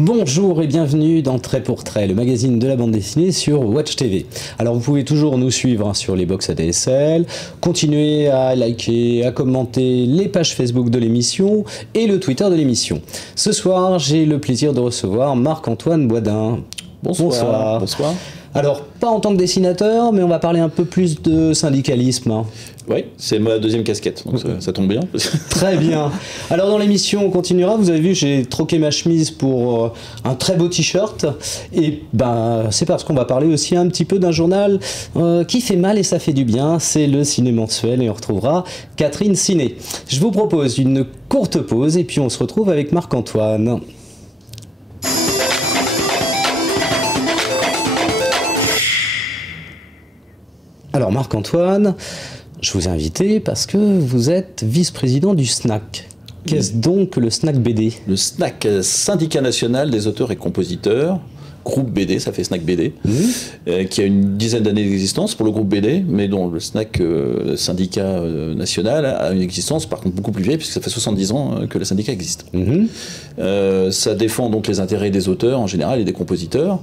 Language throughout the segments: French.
Bonjour et bienvenue dans Trait pour Trait, le magazine de la bande dessinée sur Watch TV. Alors vous pouvez toujours nous suivre sur les box ADSL, continuer à liker, à commenter les pages Facebook de l'émission et le Twitter de l'émission. Ce soir, j'ai le plaisir de recevoir Marc-Antoine Boisdin. Bonsoir. Bonsoir. Alors, pas en tant que dessinateur, mais on va parler un peu plus de syndicalisme. Oui, c'est ma deuxième casquette, donc ça tombe bien. Très bien. Alors dans l'émission, on continuera. Vous avez vu, j'ai troqué ma chemise pour un très beau t-shirt. Et ben, c'est parce qu'on va parler aussi un petit peu d'un journal qui fait mal et ça fait du bien. C'est le Ciné Mensuel et on retrouvera Catherine Ciné. Je vous propose une courte pause et puis on se retrouve avec Marc-Antoine. Alors Marc-Antoine, je vous ai invité parce que vous êtes vice-président du SNAC. Qu'est-ce donc que le SNAC BD? Le SNAC, Syndicat National des Auteurs et Compositeurs, groupe BD, ça fait SNAC BD, qui a une dizaine d'années d'existence pour le groupe BD, mais dont le SNAC, syndicat national, a une existence par contre beaucoup plus vieille, puisque ça fait 70 ans que le syndicat existe. Ça défend donc les intérêts des auteurs en général et des compositeurs,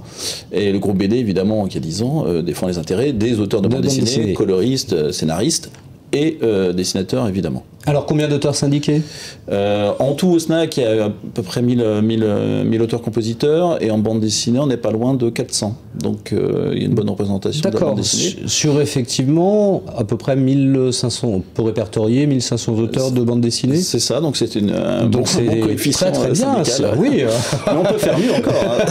et le groupe BD évidemment, qui a 10 ans, défend les intérêts des auteurs de bande dessinée, coloristes, scénaristes, et dessinateurs évidemment. Alors combien d'auteurs syndiqués? En tout au SNAC, il y a à peu près 1000 auteurs-compositeurs, et en bande dessinée, on n'est pas loin de 400. Donc il y a une bonne représentation de la bande dessinée. Sur effectivement à peu près 1500, on peut répertorier 1500 auteurs de bande dessinée. C'est ça, donc c'est un bon coefficient très bien, ça, oui. Mais on peut faire mieux encore. Hein.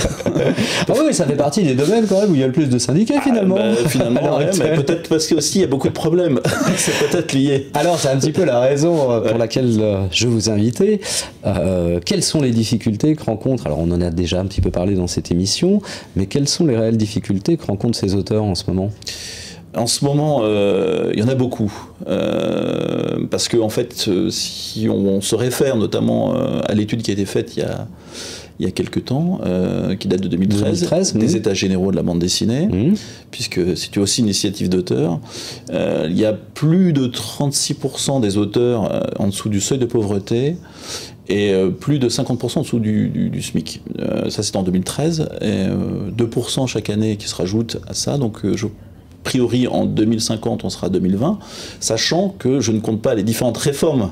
Ah oui, ça fait partie des domaines quand même où il y a le plus de syndiqués finalement. Finalement, ouais, mais peut-être parce qu'il y a beaucoup de problèmes. C'est peut-être lié. Alors c'est un petit peu la raison pour laquelle je vous ai invité. Quelles sont les difficultés que rencontrent, alors on en a déjà un petit peu parlé dans cette émission, mais quelles sont les réelles difficultés que rencontrent ces auteurs en ce moment? En ce moment, il y en a beaucoup. Parce que, en fait, si on se réfère notamment à l'étude qui a été faite il y a quelques temps, qui date de 2013 des États généraux de la bande dessinée, puisque c'est aussi une initiative d'auteurs. Il y a plus de 36% des auteurs en dessous du seuil de pauvreté, et plus de 50% en dessous du SMIC. Ça, c'est en 2013, et 2% chaque année qui se rajoutent à ça, donc a priori, en 2050, on sera à 2020, sachant que je ne compte pas les différentes réformes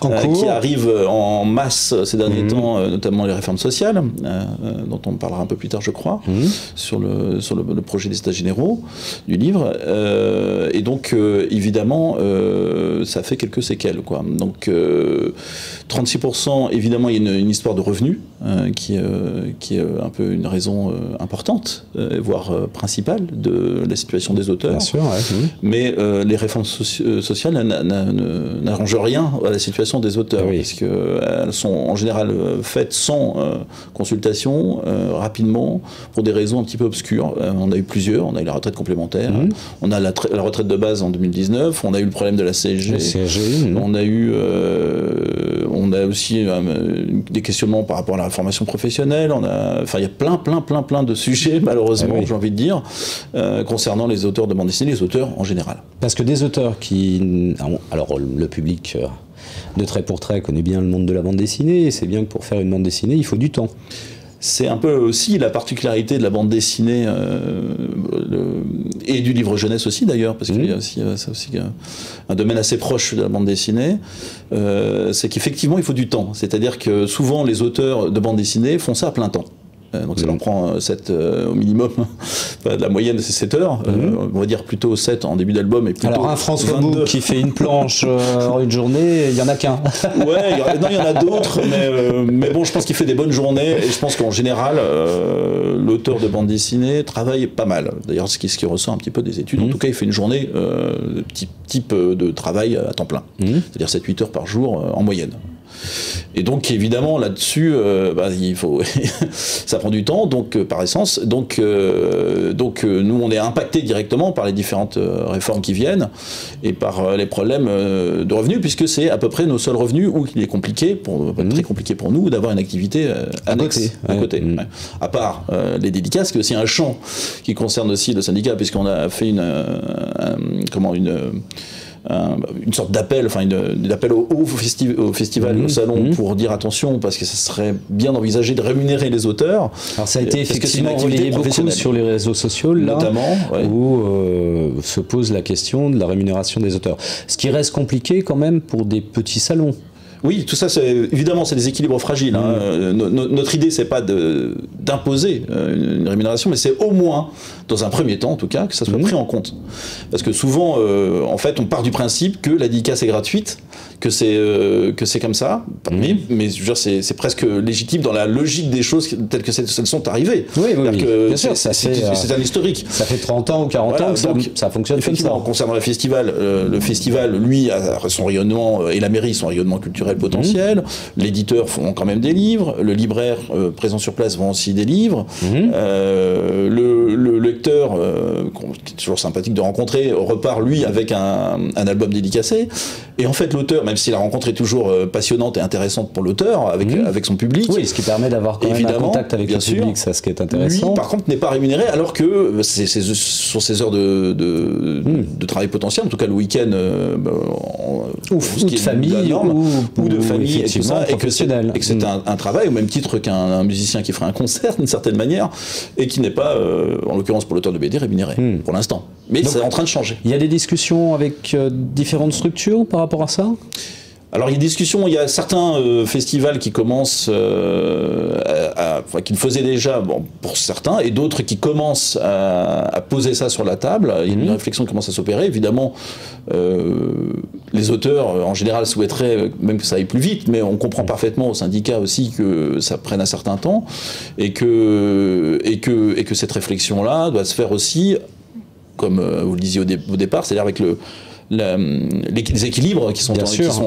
qui arrivent en masse ces derniers temps, notamment les réformes sociales, dont on parlera un peu plus tard, je crois, sur le projet des États généraux du livre. Et donc, évidemment, ça fait quelques séquelles, quoi. Donc, 36%, évidemment, il y a une histoire de revenus qui est un peu une raison importante, voire principale, de la situation des auteurs. Bien sûr, ouais. Mais les réformes sociales n'arrangent rien à la situation des auteurs, puisqu'elles sont en général faites sans consultation, rapidement, pour des raisons un petit peu obscures. On a eu plusieurs, on a eu la retraite complémentaire, on a la retraite de base en 2019, on a eu le problème de la CSG, on a aussi des questionnements par rapport à la formation professionnelle, il y a plein de sujets, malheureusement, j'ai envie de dire, concernant les auteurs de bande dessinée, les auteurs en général. Parce que des auteurs qui... Alors, le public de Trait pour Trait connaît bien le monde de la bande dessinée, et c'est bien que pour faire une bande dessinée, il faut du temps. C'est un peu aussi la particularité de la bande dessinée et du livre jeunesse aussi d'ailleurs, parce qu'il y a aussi, c'est aussi un domaine assez proche de la bande dessinée, c'est qu'effectivement il faut du temps. C'est-à-dire que souvent les auteurs de bande dessinée font ça à plein temps. Donc ça leur prend au minimum, la moyenne c'est 7 heures, on va dire plutôt 7 en début d'album. Alors un François Bouc qui fait une planche en une journée, il n'y en a qu'un. Ouais, il y en a d'autres, mais bon, je pense qu'il fait des bonnes journées, et je pense qu'en général, l'auteur de bande dessinée travaille pas mal. D'ailleurs, ce qui ressort un petit peu des études, en tout cas il fait une journée type de travail à temps plein, c'est-à-dire 7-8 heures par jour en moyenne. Et donc évidemment là-dessus, il faut ça prend du temps, donc par essence. Donc nous on est impacté directement par les différentes réformes qui viennent et par les problèmes de revenus, puisque c'est à peu près nos seuls revenus où il est compliqué, très compliqué pour nous, d'avoir une activité annexe à côté. Ouais. À part les dédicaces, qui est aussi un champ qui concerne aussi le syndicat, puisqu'on a fait une sorte d'appel, d'appel au festival, au salon, pour dire attention, parce que ça serait bien d'envisager de rémunérer les auteurs. Alors ça a été effectivement relayé beaucoup sur les réseaux sociaux, là, notamment, où se pose la question de la rémunération des auteurs. Ce qui reste compliqué quand même pour des petits salons. Oui, tout ça, évidemment, c'est des équilibres fragiles. Hein. Notre idée, c'est pas d'imposer une rémunération, mais c'est au moins, dans un premier temps, en tout cas, que ça soit pris en compte. Parce que souvent, en fait, on part du principe que la dédicace est gratuite, que c'est comme ça, mais je veux dire, c'est presque légitime dans la logique des choses telles que elles sont arrivées. Oui, bien sûr, c'est un historique. Ça fait 30 ans ou 40 ans que ça fonctionne comme ça. Concernant le festival, lui, a son rayonnement, et la mairie, son rayonnement culturel potentiel. L'éditeur font quand même des livres, le libraire présent sur place vend aussi des livres. Le lecteur, qui est toujours sympathique de rencontrer, repart lui avec un album dédicacé. Et en fait, l'auteur, même si la rencontre est toujours passionnante et intéressante pour l'auteur, avec son public. Oui, ce qui permet d'avoir quand même un contact avec le public, ça, ce qui est intéressant. Lui, par contre, n'est pas rémunéré, alors que sur ses heures de travail potentiel, en tout cas le week-end, ou de famille, ou de famille, et tout ça, et que c'est Mm. un travail au même titre qu'un musicien qui ferait un concert d'une certaine manière, et qui n'est pas, en l'occurrence pour l'auteur de BD, rémunéré, pour l'instant. Mais c'est en train de changer. Il y a des discussions avec différentes structures par rapport à ça ? Alors il y a des discussions, il y a certains festivals qui commencent, qui le faisaient déjà, bon, pour certains, et d'autres qui commencent à poser ça sur la table. Il y a une réflexion qui commence à s'opérer. Évidemment, les auteurs, en général, souhaiteraient même que ça aille plus vite, mais on comprend parfaitement au syndicat aussi que ça prenne un certain temps, et que cette réflexion-là doit se faire aussi, comme vous le disiez au départ, c'est-à-dire avec les équilibres qui sont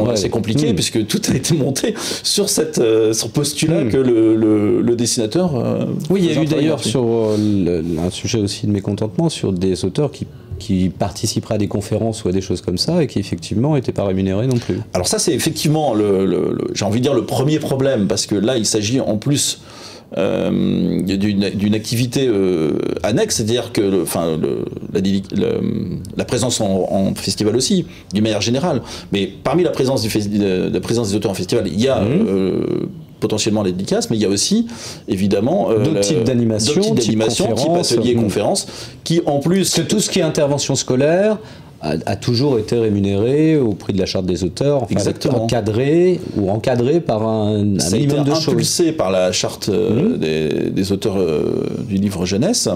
assez compliqués, puisque tout a été monté sur ce postulat que le dessinateur... oui, il y a eu d'ailleurs sur un sujet aussi de mécontentement sur des auteurs qui participeraient à des conférences ou à des choses comme ça et qui effectivement n'étaient pas rémunérés non plus. Alors ça, c'est effectivement, j'ai envie de dire, le premier problème, parce que là, il s'agit en plus... d'une activité annexe, c'est-à-dire que la présence en festival aussi, d'une manière générale. Mais parmi la présence des auteurs en festival, il y a potentiellement les dédicaces, mais il y a aussi évidemment d'autres types d'animations, type ateliers, conférences, qui en plus... Que tout ce qui est intervention scolaire a toujours été rémunéré au prix de la charte des auteurs, enfin, encadré par un minimum de choses. Ça a été impulsé par la charte des auteurs du livre jeunesse.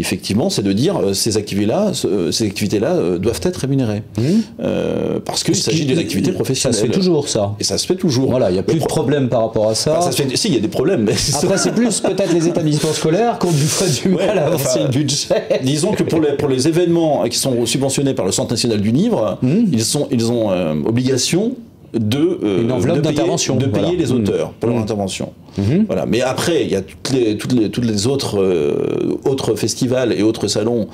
Effectivement, c'est de dire ces activités-là doivent être rémunérées. Parce qu'il s'agit d'une activité professionnelle. Ça se fait toujours, ça. Et ça se fait toujours. Voilà, il n'y a plus de problème par rapport à ça. Si, il y a des problèmes. Mais après, c'est plus peut-être les établissements scolaires qui ont du mal à avancer le budget. Disons que pour les événements qui sont subventionnés par le Centre national du livre, ils ont obligation de payer les auteurs pour leur intervention. Voilà. Mais après, il y a toutes les autres festivals et autres salons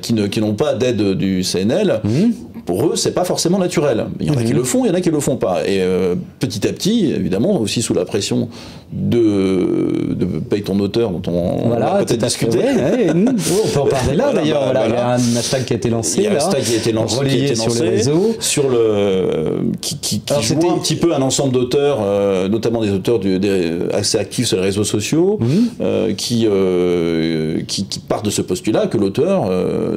qui n'ont pas d'aide du CNL. Pour eux, c'est pas forcément naturel. Il y en a qui le font, il y en a qui le font pas. Et petit à petit, évidemment, aussi sous la pression de paye ton auteur, dont on va peut-être discuter. On peut en parler là, d'ailleurs. Il y a un hashtag qui a été lancé. Il y a un hashtag qui a été lancé sur les réseaux. Qui joue un petit peu un ensemble d'auteurs, notamment des auteurs assez actifs sur les réseaux sociaux, qui partent de ce postulat que l'auteur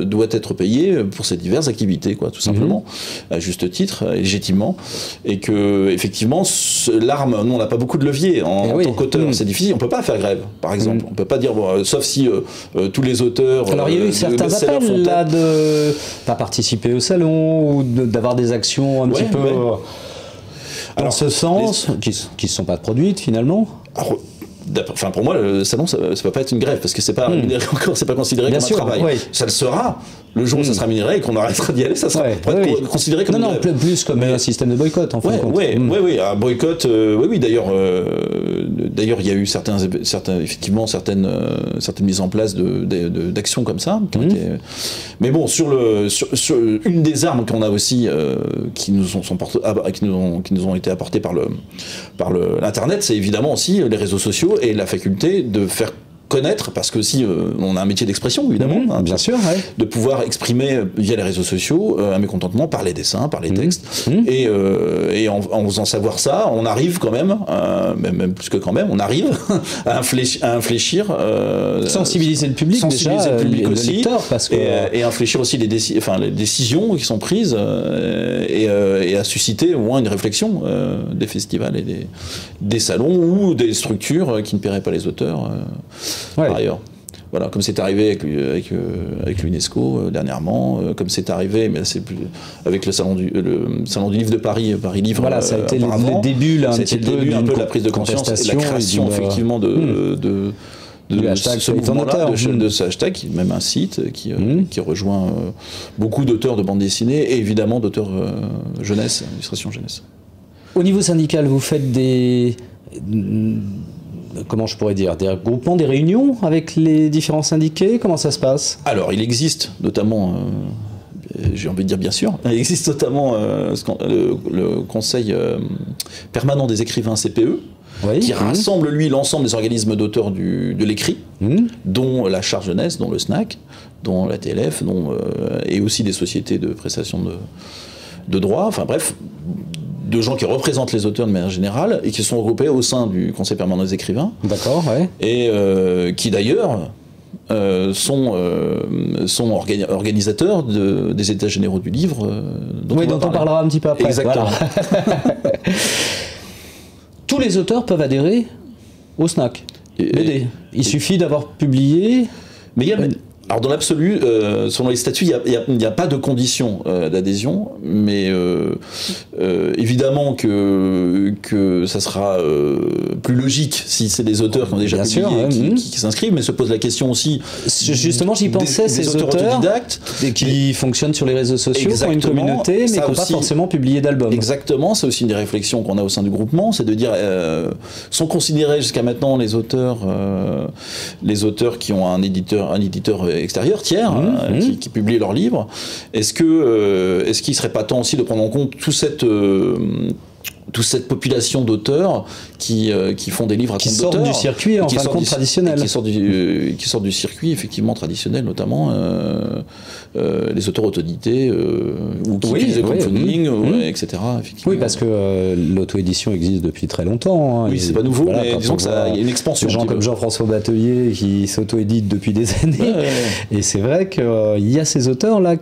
doit être payé pour ses diverses activités, quoi, tout simplement, à juste titre, légitimement, et que effectivement, l'arme, nous on n'a pas beaucoup de levier en tant qu'auteur, c'est difficile, on peut pas faire grève, par exemple, on peut pas dire, sauf si tous les auteurs... Alors il y a eu certains appels là de pas participer au salon, ou d'avoir des actions un petit peu... dans ce sens, qui ne sont pas produites finalement. Alors, enfin, pour moi, le salon, ça ne peut pas être une grève, parce que c'est pas rémunéré encore, c'est pas considéré comme un travail. Ça le sera, Le jour où ça sera rémunéré et qu'on arrêtera d'y aller, ça sera considéré comme plus comme un système de boycott en fin de compte. Oui, un boycott. Oui. D'ailleurs, il y a eu effectivement certaines mises en place d'actions comme ça. Mais bon, sur une des armes qu'on a aussi qui nous ont été apportées par l'internet, c'est évidemment aussi les réseaux sociaux et la faculté de faire connaître, parce que si on a un métier d'expression évidemment, bien sûr, de pouvoir exprimer via les réseaux sociaux un mécontentement par les dessins, par les textes, et en faisant savoir ça, on arrive quand même, même plus que quand même, on arrive à infléchir, sensibiliser le public, le aussi, lecteur, parce que et infléchir aussi les décisions qui sont prises, et à susciter au moins une réflexion des festivals et des salons ou des structures qui ne paieraient pas les auteurs. Par ailleurs. Voilà, comme c'est arrivé avec l'UNESCO dernièrement, comme c'est arrivé, mais c'est plus avec le salon du livre de Paris Livre. Voilà, ça a été le début, là, un petit peu de la prise de conscience et la création effectivement de ce hashtag, qui est même un site qui rejoint beaucoup d'auteurs de bande dessinée et évidemment d'auteurs jeunesse, illustration jeunesse. Au niveau syndical, vous faites comment je pourrais dire, des regroupements, des réunions avec les différents syndiqués? Comment ça se passe? Alors, il existe notamment, j'ai envie de dire bien sûr, il existe notamment le Conseil permanent des écrivains CPE, qui rassemble, lui, l'ensemble des organismes d'auteurs de l'écrit, dont la Charte Jeunesse, dont le SNAC, dont la TLF, et aussi des sociétés de prestation de droits, enfin bref, de gens qui représentent les auteurs de manière générale et qui sont regroupés au sein du Conseil permanent des écrivains. D'accord, ouais. Et qui d'ailleurs sont organisateurs des États généraux du livre. Dont on parlera un petit peu après. Exactement. Voilà. Tous les auteurs peuvent adhérer au SNAC BD. Il suffit d'avoir publié. Mais alors dans l'absolu, selon les statuts, il n'y a pas de condition d'adhésion, mais évidemment que ça sera plus logique si c'est des auteurs qui ont déjà publié qui s'inscrivent, mais se pose la question aussi. Justement, j'y pensais, ces auteurs autodidactes qui fonctionnent sur les réseaux sociaux, qui ont une communauté, mais qui n'ont pas forcément publié d'album. Exactement, c'est aussi une des réflexions qu'on a au sein du groupement, c'est de dire, sont considérés jusqu'à maintenant les auteurs qui ont un éditeur extérieur, tiers, qui publient leurs livres. Est-ce qu'il ne serait pas temps aussi de prendre en compte toute cette population d'auteurs qui font des livres à compte d'auteur, qui sortent du circuit en fin de compte traditionnel, qui sortent du circuit effectivement traditionnel, notamment les auteurs autodités ou qui utilisent le crowdfunding, etc. Oui, parce que l'auto-édition existe depuis très longtemps. Oui, c'est pas nouveau, mais disons qu'il y a une expansion. Des gens comme Jean-François Batelier qui s'auto-éditent depuis des années, et c'est vrai qu'il y a ces auteurs là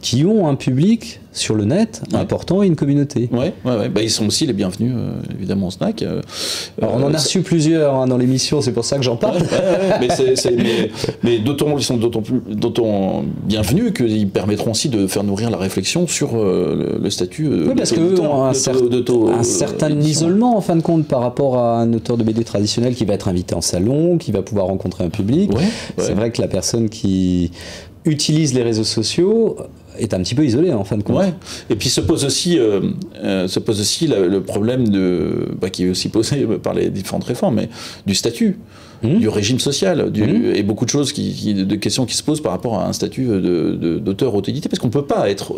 qui ont un public sur le net important et une communauté. Bah, ils sont aussi les bienvenus, évidemment, au SNAC. Alors, on en a reçu plusieurs dans l'émission, c'est pour ça que j'en parle. Mais ils sont d'autant bienvenus qu'ils permettront aussi de faire nourrir la réflexion sur le statut parce qu'eux ont un certain isolement, en fin de compte, par rapport à un auteur de BD traditionnel qui va être invité en salon, qui va pouvoir rencontrer un public. C'est vrai que la personne qui utilise les réseaux sociaux est un petit peu isolé en fin de compte. Et puis se pose aussi le problème qui est aussi posé par les différentes réformes, mais du statut, du régime social, et beaucoup de choses, de questions qui se posent par rapport à un statut d'auteur auto-édité, parce qu'on ne peut pas être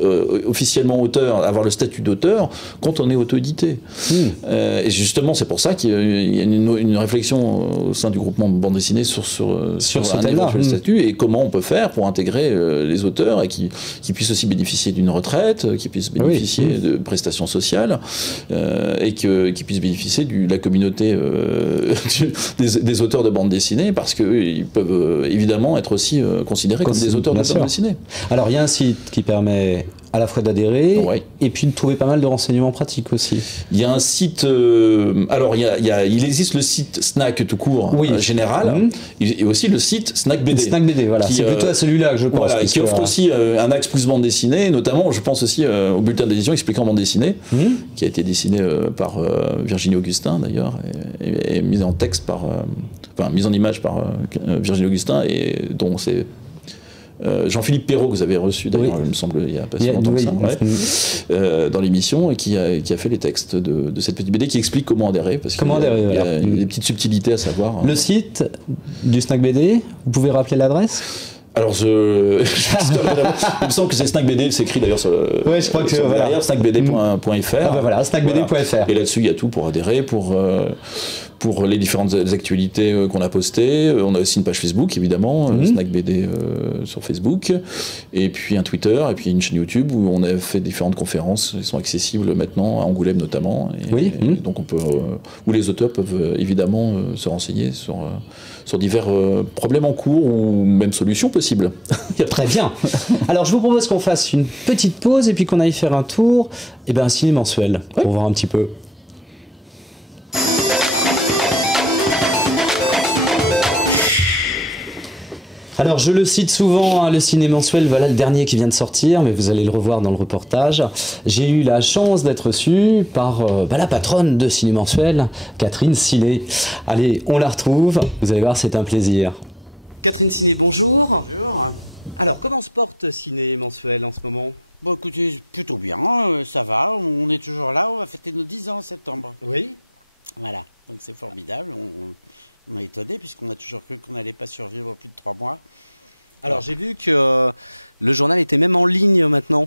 officiellement auteur, avoir le statut d'auteur quand on est auto-édité. Et justement, c'est pour ça qu'il y a une réflexion au sein du groupement bande dessinée sur un éventuel statut, et comment on peut faire pour intégrer les auteurs et qui puissent aussi bénéficier d'une retraite, qui puissent bénéficier de prestations sociales, et qui puissent bénéficier de la communauté des auteurs de bande dessinée, parce qu'ils peuvent évidemment être aussi considérés comme des auteurs de bande dessinée. Alors il y a un site qui permet à la fois d'adhérer et puis de trouver pas mal de renseignements pratiques aussi. Il y a un site, il existe le site SNAC tout court général, et aussi le site SNAC BD. SNAC BD, voilà. C'est plutôt à celui-là que je pense. Voilà, qui offre aussi un axe plus bande dessinée, notamment je pense aussi au bulletin d'édition expliquant bande dessinée, qui a été dessiné par Virginie Augustin d'ailleurs, et mise en texte mise en image par Virginie Augustin, et dont c'est Jean-Philippe Perrault, que vous avez reçu d'ailleurs, il me semble, il y a pas si longtemps que ça, dans l'émission, et qui a fait les textes de cette petite BD qui explique comment adhérer, parce qu'il y a des petites subtilités à savoir. Le site du Snack BD, vous pouvez rappeler l'adresse? Alors, il me semble que c'est Snack BD, c'est écrit d'ailleurs sur le. Ouais, je crois que c'est derrière, snackbd.fr. Ah bah voilà, snackbd.fr. Et là-dessus, il y a tout pour adhérer, pour les différentes actualités qu'on a postées. On a aussi une page Facebook, évidemment, Snack BD sur Facebook, et puis un Twitter, et puis une chaîne YouTube où on a fait différentes conférences. Elles sont accessibles maintenant, à Angoulême notamment. Et donc où les auteurs peuvent évidemment se renseigner sur divers problèmes en cours ou même solutions possibles. Très bien. Alors je vous propose qu'on fasse une petite pause et puis qu'on aille faire un tour, un ciné mensuel, pour voir un petit peu. Alors je le cite souvent, le ciné mensuel, voilà le dernier qui vient de sortir, mais vous allez le revoir dans le reportage. J'ai eu la chance d'être reçu par la patronne de ciné mensuel, Catherine Sillet. Allez, on la retrouve, vous allez voir, c'est un plaisir. Catherine Sillet, bonjour. Bonjour. Alors comment se porte ciné mensuel en ce moment? Bon écoutez, plutôt bien, ça va, on est toujours là, on va fêter nos 10 ans en septembre. Oui. Voilà, donc c'est formidable, on a étonné puisqu'on a toujours cru qu'on n'allait pas survivre plus de 3 mois. Alors j'ai vu que le journal était même en ligne maintenant.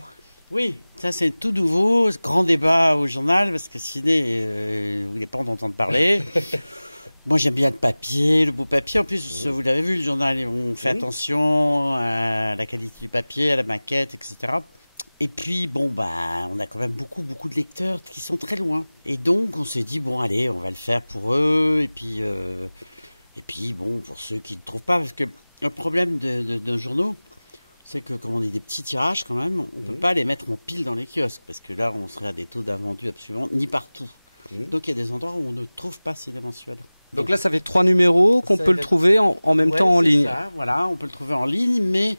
Oui, ça c'est tout nouveau, grand débat au journal parce que ciné, vous voulez pas en entendre parler. Moi j'aime bien le papier, le beau papier. En plus, vous l'avez vu, le journal, on fait attention à la qualité du papier, à la maquette, etc. Et puis, on a quand même beaucoup de lecteurs qui sont très loin. Et donc, on s'est dit, bon, allez, on va le faire pour eux. Et puis pour ceux qui ne le trouvent pas. Parce que le problème de nos journaux, c'est que comme on est des petits tirages quand même, on ne peut pas les mettre en pile dans les kiosques. Parce que là, on serait à des taux d'invendus absolument, ni partout. Donc, il y a des endroits où on ne trouve pas ciné mensuel. Donc là, ça fait 3 numéros qu'on peut le trouver en même temps en ligne. Ça, voilà, on peut le trouver en ligne, mais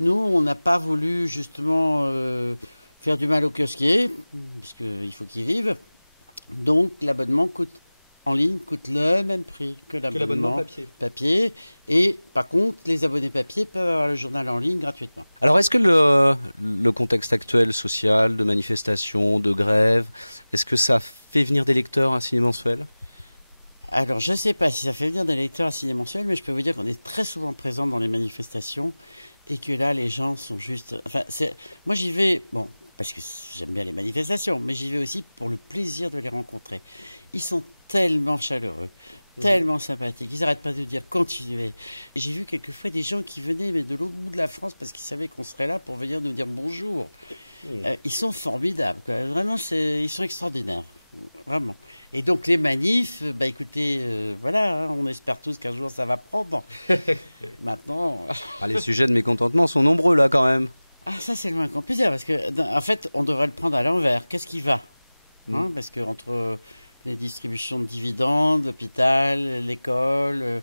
nous, on n'a pas voulu justement faire du mal aux kiosquiers, parce qu'il faut qu'ils vivent. Donc l'abonnement en ligne coûte le même prix que l'abonnement papier. Et par contre, les abonnés papier peuvent avoir le journal en ligne gratuitement. Alors est-ce que le contexte actuel social, de manifestation, de grève, est-ce que ça fait venir des lecteurs à ciné mensuel? Alors, je ne sais pas si ça fait venir des lecteurs à ciné mensuel, mais je peux vous dire qu'on est très souvent présent dans les manifestations et que là, les gens sont juste... Enfin, moi, j'y vais, parce que j'aime bien les manifestations, mais j'y vais aussi pour le plaisir de les rencontrer. Ils sont tellement chaleureux, tellement sympathiques. Ils n'arrêtent pas de dire continuez. J'ai vu quelquefois des gens qui venaient de l'autre bout de la France parce qu'ils savaient qu'on serait là pour venir nous dire bonjour. Ils sont formidables, quoi. Vraiment, ils sont extraordinaires. Vraiment. Et donc les manifs, écoutez, voilà, on espère tous qu'un jour ça va prendre. Maintenant... les sujets de mécontentement sont nombreux là quand même. Ah, ça c'est le moins qu'on puisse dire, parce que en fait on devrait le prendre à l'envers. Qu'est-ce qui va Parce que entre les distributions de dividendes, l'hôpital, l'école,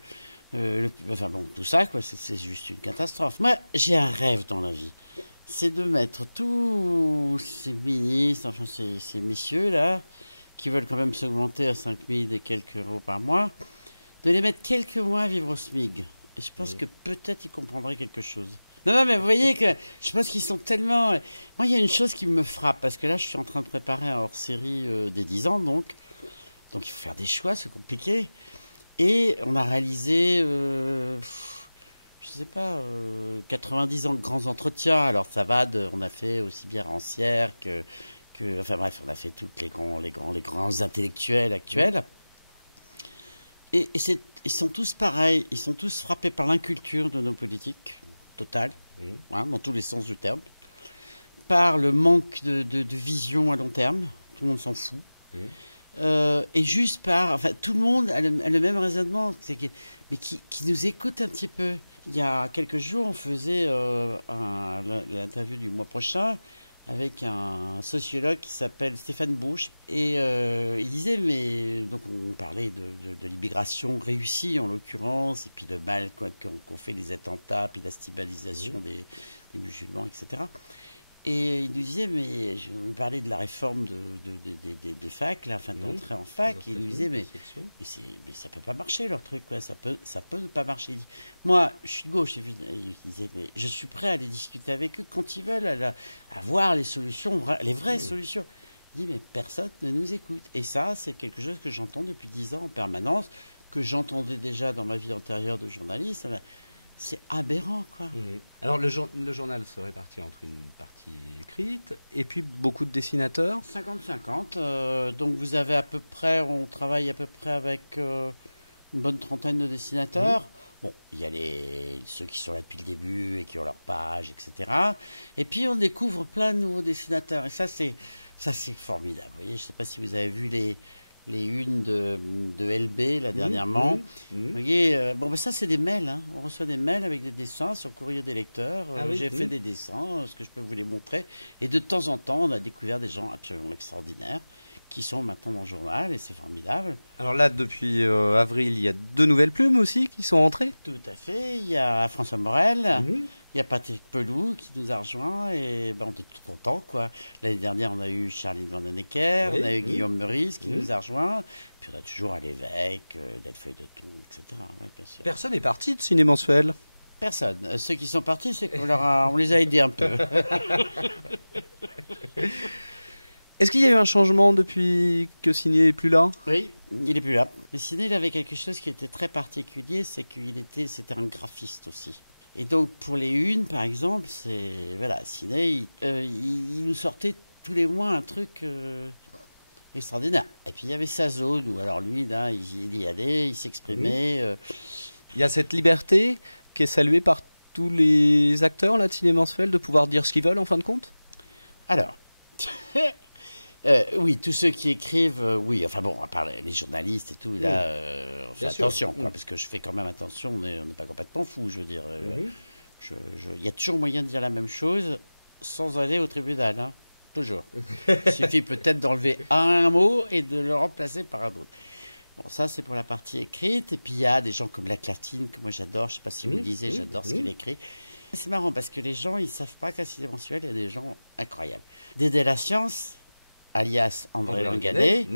tout ça, quoi, c'est juste une catastrophe. Moi j'ai un rêve dans la vie, c'est de mettre tous ces ministres, enfin ces messieurs là, qui veulent quand même s'augmenter à 5 000 et quelques euros par mois, de les mettre quelques mois à vivre au SMIG. Et je pense que peut-être ils comprendraient quelque chose. Non, mais vous voyez que je pense qu'ils sont tellement... Moi, il y a une chose qui me frappe, parce que là, je suis en train de préparer un hors-série des 10 ans, donc il faut faire des choix, c'est compliqué. Et on a réalisé, je sais pas, 90 ans de grands entretiens. Alors ça va, on a fait aussi bien Rancière enfin bref, on a fait tous les grands intellectuels actuels. Et ils sont tous pareils, ils sont tous frappés par l'inculture de nos politiques, totale, dans tous les sens du terme, par le manque de vision à long terme, tout le monde s'en fout, et juste tout le monde a le même raisonnement, mais qui nous écoute un petit peu. Il y a quelques jours, on faisait l'interview du mois prochain, avec un sociologue qui s'appelle Stéphane Bouch. Et il disait, donc on parlait de l'immigration réussie en l'occurrence, et puis le mal qu'ont fait les attentats, puis la stigmatisation des musulmans, etc. Et il nous disait, mais je lui parlais de la réforme des facs, là, enfin d'entrer en fac, et il nous disait, mais ça peut pas marcher leur truc, quoi. Ça peut ne pas marcher. Il dit, moi, je suis de gauche, et il disait, mais je suis prêt à aller discuter avec eux quand ils veulent, à voir les solutions, les vraies solutions. Il dit, mais personne ne nous écoute. Et ça, c'est quelque chose que j'entends depuis 10 ans en permanence, que j'entendais déjà dans ma vie antérieure de journaliste. C'est aberrant, quoi. Alors, le journal se répartit entre une partie écrite et puis beaucoup de dessinateurs. 50-50. Donc, vous avez à peu près, on travaille à peu près avec une bonne trentaine de dessinateurs. Bon, il y a ceux qui sont là depuis le début et qui ont leur page, etc. Et puis, on découvre plein de nouveaux dessinateurs. Et ça, c'est formidable. Vous voyez, je ne sais pas si vous avez vu les unes de LB, là, dernièrement. Vous voyez, bon, ben ça, c'est des mails. Hein. On reçoit des mails avec des dessins sur le courrier des lecteurs. J'ai fait des dessins, ce que je peux vous les montrer. Et de temps en temps, on a découvert des gens absolument extraordinaires qui sont maintenant dans le journal, et c'est formidable. Alors là, depuis avril, il y a 2 nouvelles plumes aussi qui sont entrées. Tout à fait. Il y a François Morel. Il y a Patrick Pelou qui nous a rejoints et on est tout contents, quoi. L'année dernière, on a eu Charline Vanhoenacker, on a eu Guillaume Meurice qui nous a rejoints, puis on a toujours à l'évêque, Delfeuille de Thon, etc. Ouais, bien sûr. Personne n'est parti de Ciné Mensuel. Personne. Ceux qui sont partis, c'est on les a aidés un peu. Est-ce qu'il y a eu un changement depuis que Ciné n'est plus là? Oui, il n'est plus là. Mais Ciné, il avait quelque chose qui était très particulier, c'est c'était un graphiste aussi. Et donc, pour les unes, par exemple, Ciné, il nous sortait tous les mois un truc extraordinaire. Et puis, il y avait sa zone où, alors lui, là, il y allait, il s'exprimait. Il y a cette liberté qui est saluée par tous les acteurs, là, de Ciné Mensuel, de pouvoir dire ce qu'ils veulent, en fin de compte? Alors... oui, tous ceux qui écrivent, oui, enfin bon, à part les journalistes et tout, là, on fait attention, quoi, parce que je fais quand même attention, on n'est pas complètement fou, je veux dire. Il y a toujours moyen de dire la même chose sans aller au tribunal, hein, toujours. Il suffit peut-être d'enlever un mot et de le remplacer par un autre. Bon, ça, c'est pour la partie écrite, et puis il y a des gens comme Laclatine, que moi j'adore, je ne sais pas si vous le disiez, j'adore ce qu'il écrit. C'est marrant, parce que les gens, ils ne savent pas qu'à Ciné Mensuel, il y a des gens incroyables. Dédé La Science, alias André Langadet,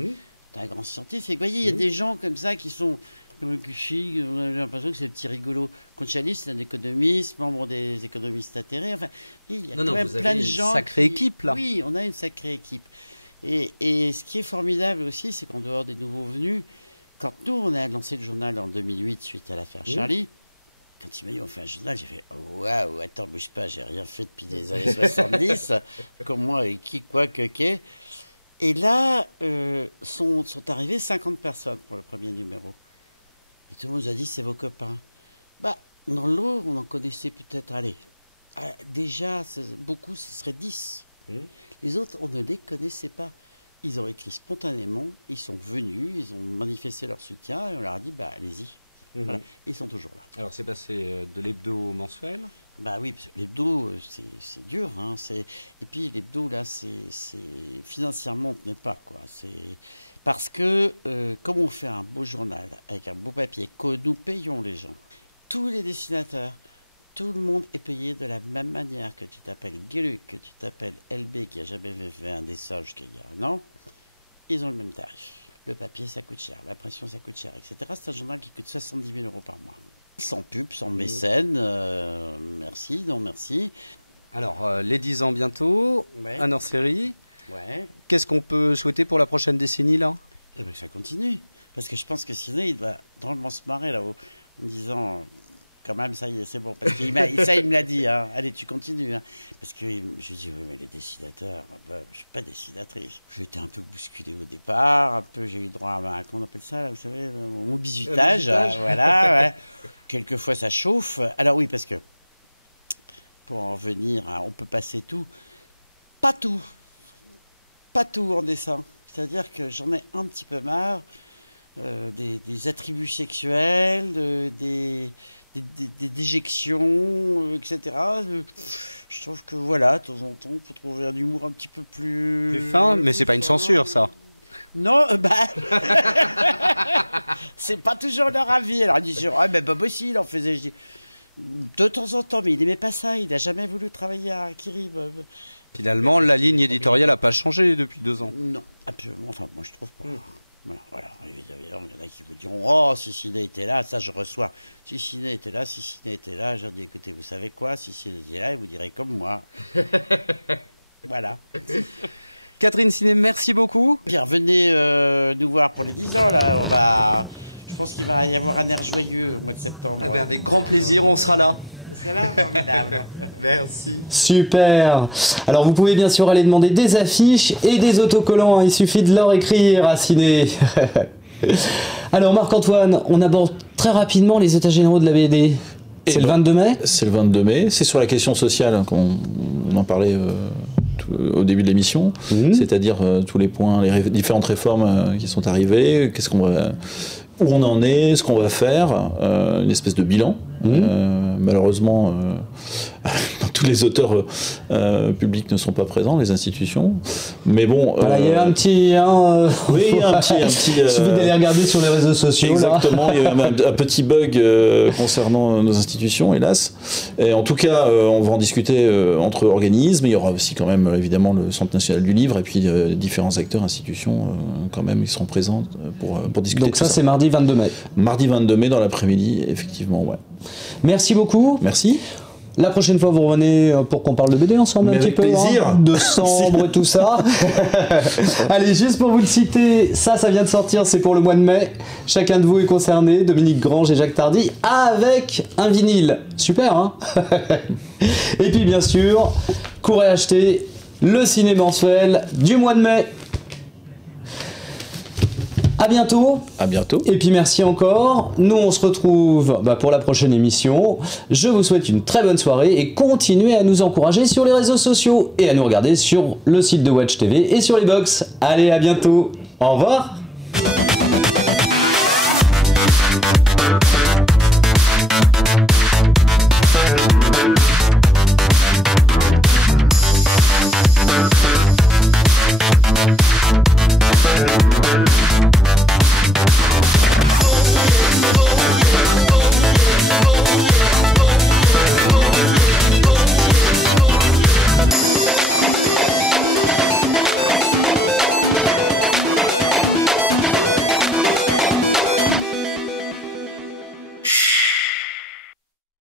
c'est un grand scientifique. Vous voyez, il y a des gens comme ça qui sont comme Cuchy, on a l'impression que c'est le petit rigolo. Conchalis, c'est un économiste, membre des économistes atterrés. Enfin, il y a quand même plein de gens. Une sacrée équipe, là. Oui, on a une sacrée équipe. Et ce qui est formidable aussi, c'est qu'en dehors des nouveaux venus, quand nous, on a lancé le journal en 2008 suite à l'affaire Charlie, quand il m'a dit on fait un journal, j'ai fait waouh, attends, bouge pas, j'ai rien fait depuis les années 70, comme moi, et qui, quoi, que, qu'est. Et là, sont arrivées 50 personnes pour le premier numéro. Et tout le monde nous a dit, c'est vos copains. Bah, dans l'eau, on en connaissait peut-être, déjà, beaucoup, ce serait 10. Les autres, on ne les connaissait pas. Ils ont écrit spontanément, ils sont venus, ils ont manifesté leur soutien, et on leur a dit, bah, allez-y. Voilà. Ils sont toujours là. Alors, c'est passé de l'hebdo mensuel? Bah oui, parce que l'hebdo, c'est dur. Hein, et puis l'hebdo, là, financièrement, on ne tenait pas, quoi. Parce que, comme on fait un beau journal, avec un beau papier, que nous payons les gens, tous les dessinateurs, tout le monde est payé de la même manière, que tu t'appelles Gueluc, que tu t'appelles LB, qui n'a jamais fait un dessin jusqu'à il y a un an, ils ont le même tarif. Le papier, ça coûte cher, l'impression, ça coûte cher, etc. C'est un journal qui coûte 70 000 € par mois. Sans pub, sans mécène, merci, non merci. Alors, les 10 ans bientôt, un hors-série. Ouais. Qu'est-ce qu'on peut souhaiter pour la prochaine décennie, là? Eh bien, que ça continue. Parce que je pense que Ciné, il doit drôlement se marrer, là-haut, en disant... Quand même, ça y est, c'est bon. Parce qu'il me l'a dit. Hein. Allez, tu continues. Hein. Parce que je lui dis, oui, mais les dessinateurs, je ne suis pas dessinatrice. J'ai été un peu bousculé au départ. J'ai eu droit à, comment on appelle ça, là, vous savez, au bizutage. Voilà, ouais. Quelquefois, ça chauffe. Alors oui, parce que, pour en venir, on peut passer tout. Pas tout. Pas tout en dessin. C'est-à-dire que j'en ai un petit peu marre des attributs sexuels, des déjections, etc. Je trouve que voilà, de temps en temps, il faut trouver un humour un petit peu plus fin, mais c'est pas une censure, ça. Non, c'est pas toujours leur avis. Alors ils disent, ah, mais pas possible, il en faisait. Je dis, de temps en temps, mais il n'aimait pas ça, il n'a jamais voulu travailler à Kiri. Finalement, la ligne éditoriale n'a pas changé depuis 2 ans. Non, absolument. Enfin, moi, je trouve pas. Voilà. Évidemment, il y en a qui vous diront, oh, si Ciné était là, ça je reçois. Si Ciné était là, je leur dis, écoutez, vous savez quoi, si Ciné était là, vous direz comme moi. Voilà. Catherine Ciné, merci beaucoup. Puis venez nous voir pour les 10 ans, là. Je pense qu'il va y avoir un air joyeux au mois de septembre. Eh bien, avec grand plaisir, on sera là. C'est là, formidable. Merci. Super. Alors, vous pouvez bien sûr aller demander des affiches et des autocollants. Il suffit de leur écrire à Ciné. Alors, Marc-Antoine, on aborde très rapidement les états généraux de la BD. C'est le 22 mai ? C'est le 22 mai. C'est sur la question sociale qu'on en parlait au début de l'émission. C'est-à-dire tous les points, les différentes réformes qui sont arrivées, où on en est, ce qu'on va faire, une espèce de bilan. Malheureusement, tous les auteurs publics ne sont pas présents, les institutions. Mais bon... il y a un petit... oui, un petit... Il suffit d'aller regarder sur les réseaux sociaux. Exactement, il y a eu un petit bug concernant nos institutions, hélas. Et en tout cas, on va en discuter entre organismes. Il y aura aussi quand même, évidemment, le Centre national du livre et puis différents acteurs, institutions, quand même, ils seront présents pour discuter. Donc ça, c'est mardi 22 mai. Mardi 22 mai dans l'après-midi, effectivement, ouais. Merci beaucoup. Merci. La prochaine fois, vous revenez pour qu'on parle de BD ensemble un petit peu. Plaisir. De sambre et tout ça. Allez, juste pour vous le citer, ça vient de sortir, c'est pour le mois de mai. Chacun de vous est concerné, Dominique Grange et Jacques Tardy, avec un vinyle. Super, hein? Et puis, bien sûr, courez acheter le ciné mensuel du mois de mai. À bientôt. À bientôt. Et puis merci encore. Nous, on se retrouve pour la prochaine émission. Je vous souhaite une très bonne soirée et continuez à nous encourager sur les réseaux sociaux et à nous regarder sur le site de Watch TV et sur les box. Allez, à bientôt. Au revoir.